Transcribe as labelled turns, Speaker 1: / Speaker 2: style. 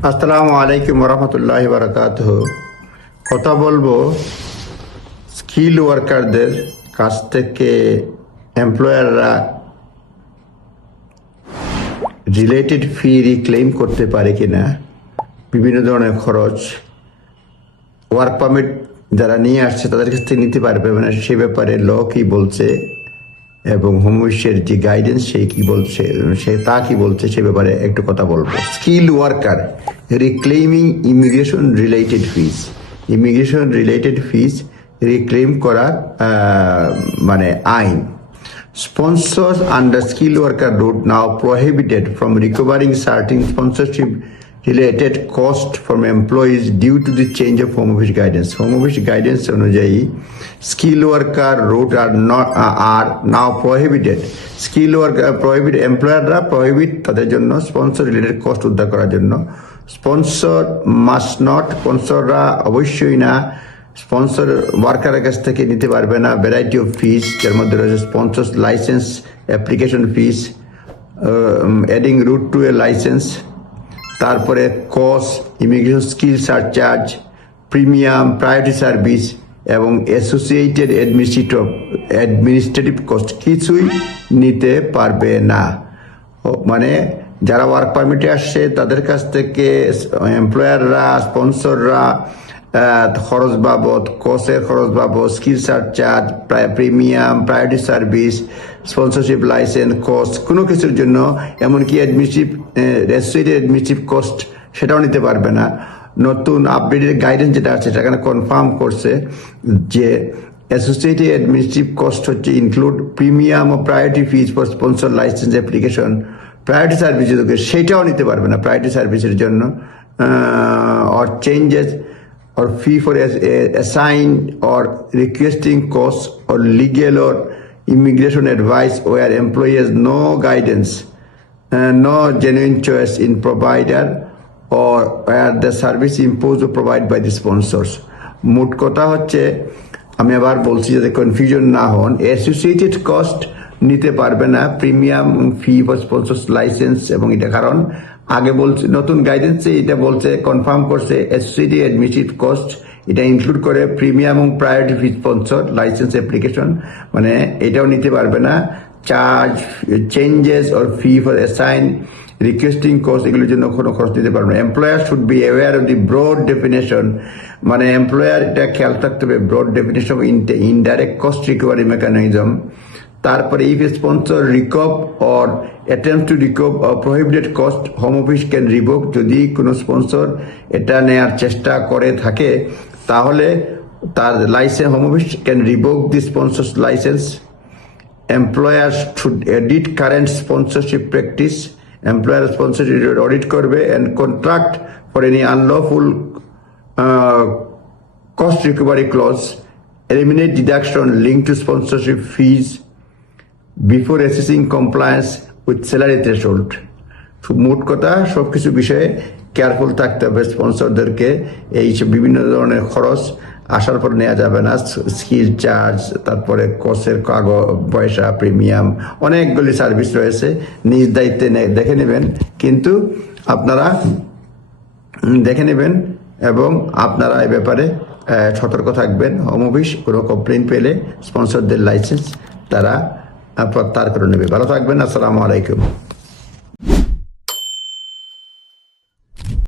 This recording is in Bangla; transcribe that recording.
Speaker 1: আসসালামু আলাইকুম রহমতুল্লাহ বারকাত কথা বলব স্কিল ওয়ার্কারদের কাছ থেকে এমপ্লয়াররা রিলেটেড ফি রিক্লেম করতে পারে কিনা, বিভিন্ন ধরনের খরচ ওয়ার্ক পারমিট যারা নিয়ে আসছে তাদের কাছ থেকে নিতে পারবে মানে সে ব্যাপারে ল কি বলছে এবং হোম অফিসের যে গাইডেন্স সে কি বলছে সে তা কি বলছে সে ব্যাপারে একটু কথা বলব। Skill worker reclaiming immigration related fees immigration related fees reclaim uh, মানে আইন। Sponsors under skilled worker route now prohibited from recovering certain sponsorship related cost from employees due to the change of home office guidance home office guidance অনুযায়ী skill worker route are are now prohibited skill worker prohibit এমপ্লয়াররা prohibit তাদের জন্য স্পন্সর রিলেটেড কস্ট উদ্ধার করার জন্য। স্পন্সর মাস নট স্পন্সররা অবশ্যই না। স্পন্সর ওয়ার্কারের কাছ থেকে নিতে পারবে না। ভ্যারাইটি অফ ফিস যার মধ্যে রয়েছে sponsor licence application fees adding route to a licence তারপরে cost immigration skill surcharge, premium, priority service এবং অ্যাসোসিয়েটেড অ্যাডমিনিস্ট্রেটিভ অ্যাডমিনিস্ট্রেটিভ কস্ট কিছুই নিতে পারবে না। মানে যারা ওয়ার্ক পারমিটে আসছে তাদের কাছ থেকে এমপ্লয়াররা স্পন্সররা খরচ বাবদ কোর্সের খরচ বাবদ skill surcharge premium priority service sponsorship licence cost কোনো কিছুর জন্য, এমনকি অ্যাডমিনিস্ট্রেটিভ অ্যাসোসিয়েটেড অ্যাডমিনিস্ট্রেটিভ কস্ট সেটাও নিতে পারবে না। নতুন আপডেটেড গাইডেন্স যেটা আছে সেখানে কনফার্ম করছে যে অ্যাসোসিয়েটেড অ্যাডমিনিস্ট্রেটিভ কস্ট হচ্ছে include premium O priority fees for sponsor licence application priority service সেটাও নিতে পারবে না প্রায়োরিটি সার্ভিসের জন্য। Or changes or fee for as, assign or requesting costs or legal or immigration advice where employee has no guidance, uh, no genuine choice in provider or where the service imposed or provided by the sponsors. মোট কথা হচ্ছে আমি আবার বলছি যাতে কনফিউশন না হন অ্যাসোসিয়েটেড কস্ট নিতে পারবে না premium fee for sponsor's licence এবং এটা কারণ আগে বলছে, নতুন গাইডেন্সে এটা বলছে কনফার্ম করছে S C D administrative cost এটা ইনক্লুড করে প্রিমিয়াম এবং priority fee sponsor licence application মানে এটাও নিতে পারবে না। Charge changes or fee for assign requesting course এগুলোর জন্য কোনো খরচ দিতে পারবে employer should be aware of the broad definition মানে এমপ্লয়ার এটা খেয়াল থাকতে হবে broad definition indirect cost recovery mechanism তারপরে if sponsor recover or attempt to recover a prohibited cost home office can revoke যদি কোনো স্পন্সর এটা নেয়ার চেষ্টা করে থাকে, তাহলে তার licence home office can revoke the sponsor's licence employer should edit current sponsorship practice employer sponsorship audit করবে and contract for any unlawful cost recovery clause eliminate deduction link to sponsorship fees before assessing compliance with threshold. তো মোট কথা, সবকিছু বিষয়ে কেয়ারফুল থাকতে হবে স্পন্সরদেরকে এই সব বিভিন্ন ধরনের খরচ আসার পর নেওয়া যাবে না। স্কিল চার্জ তারপরে কোর্সের কাগজ, পয়সা প্রিমিয়াম অনেকগুলি সার্ভিস রয়েছে। নিজ দায়িত্বে দেখে নেবেন। কিন্তু আপনারা দেখে নেবেন এবং আপনারা এ ব্যাপারে সতর্ক থাকবেন। হোম অফিস কোনো কমপ্লেন পেলে স্পন্সরদের লাইসেন্স তারা প্রত্যাহার করে নেবে। ভালো থাকবেন আসসালামু আলাইকুম।